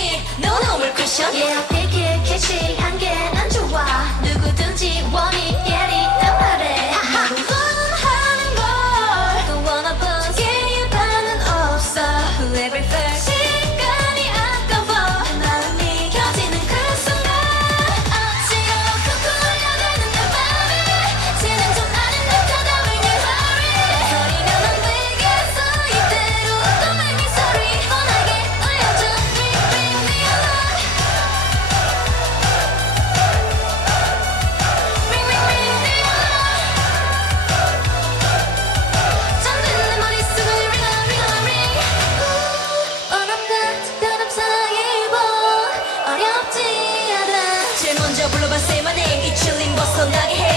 pick No no more question Yeah pick it catchy 한개난 좋아 누구든지 want it yeah 제일 먼저 불러봐 say my name 이 chilling 벗어나게 해